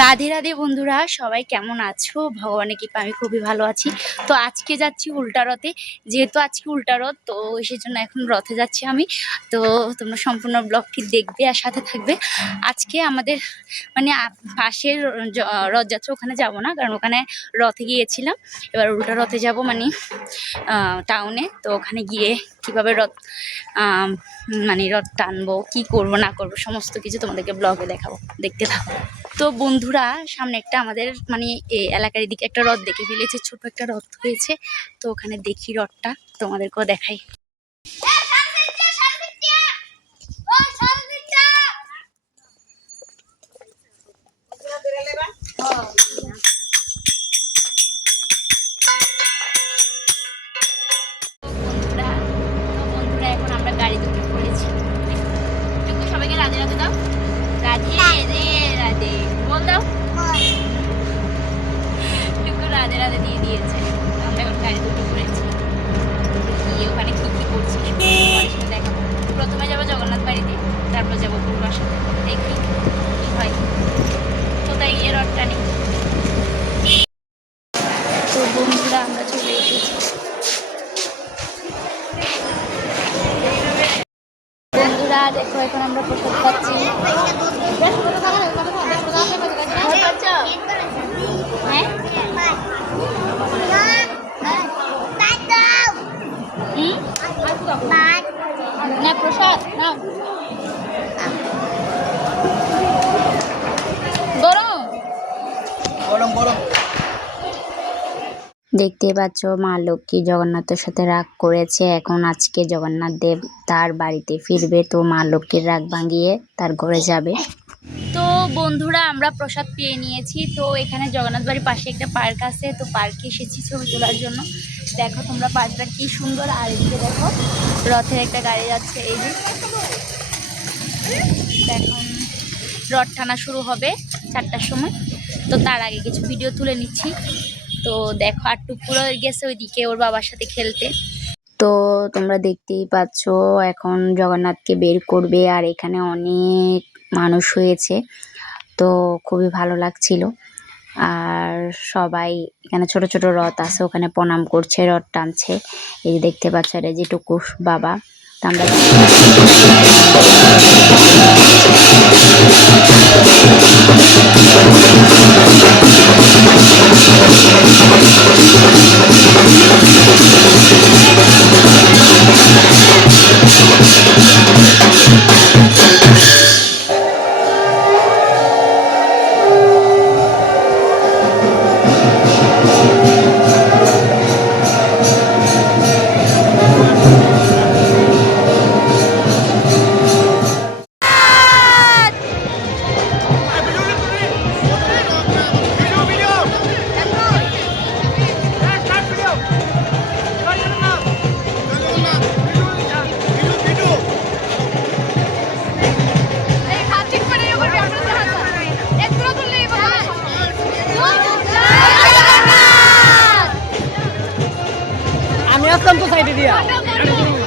রাধে রাধে বন্ধুরা, সবাই কেমন আছো? ভগবানের কৃপা আমি খুবই ভালো আছি। তো আজকে যাচ্ছি উল্টা রথে। যেহেতু আজকে উল্টা রথ, তো সেই জন্য এখন রথে যাচ্ছি আমি। তো তোমরা সম্পূর্ণ ব্লগটি দেখবে আর সাথে থাকবে। আজকে আমাদের মানে পাশের রথযাত্রা, ওখানে যাব না, কারণ ওখানে রথে গিয়েছিলাম। এবার উল্টা রথে যাব মানে টাউনে তো ওখানে গিয়ে কীভাবে রথ মানে রথ টানবো, কি করব, না করব, সমস্ত কিছু তোমাদেরকে ব্লগে দেখাবো। দেখতে থাকো। তো বন্ধুরা, সামনে একটা আমাদের মানে এই এলাকার দিকে একটা রথ দেখে ফেলেছে ছোট একটা রথ হয়েছে। তো ওখানে দেখি রথটা তোমাদেরকেও দেখাই। গাড়িতে উঠে সবাইকে রাধে দাও। রাধে রে রাধে বল দাও। টুকু রাধে দিয়ে দিয়েছে। আমরা এখন গাড়িতে উঠে পড়েছি। গিয়ে ওখানে কি কি করছি। দেখাবো। প্রথমে যাব জগন্নাথ বাড়িতে, তারপর যাব পূর্বার সাথে দেখি কি হয়। কোথায় গিয়ে রথটা নিই তো বন্ধুরা, আমরা চলে এসেছি। বন্ধুরা, দেখো, এখন আমরা প্রসাদ পাচ্ছি ভয় পাচ্ছ? হ্যাঁ হুম? না প্রসাদ না গরম গরম গরম দেখতে পাচ্ছ, মা লক্ষ্মী জগন্নাথের সাথে রাগ করেছে। এখন আজকে জগন্নাথ দেব তার বাড়িতে ফিরবে, তো মা লক্ষ্মীর রাগ ভাঙিয়ে তার ঘরে যাবে। তো বন্ধুরা, আমরা প্রসাদ পেয়ে নিয়েছি। তো এখানে জগন্নাথ বাড়ির পাশে একটা পার্ক আছে, তো পার্কে এসেছি ছবি তোলার জন্য। দেখো তোমরা পার্কটা কি সুন্দর। আর এদিকে দেখো, রথের একটা গাড়ি যাচ্ছে, এই যে। এখন রথ টানা শুরু হবে চারটার সময়। তো তার আগে কিছু ভিডিও তুলে নিচ্ছি। তো দেখো, আর টুকুরো গেছে ওইদিকে ওর বাবার সাথে খেলতে। তো তোমরা দেখতেই পাচ্ছ, এখন জগন্নাথকে বের করবে আর এখানে অনেক মানুষ হয়েছে। তো খুবই ভালো লাগছিল। আর সবাই, এখানে ছোট ছোট রথ আছে, ওখানে প্রণাম করছে, রথ টানছে। এই দেখতে পাচ্ছ, এটা যে টুকুস বাবা। আমরা ऐसा हमको साइड दिया।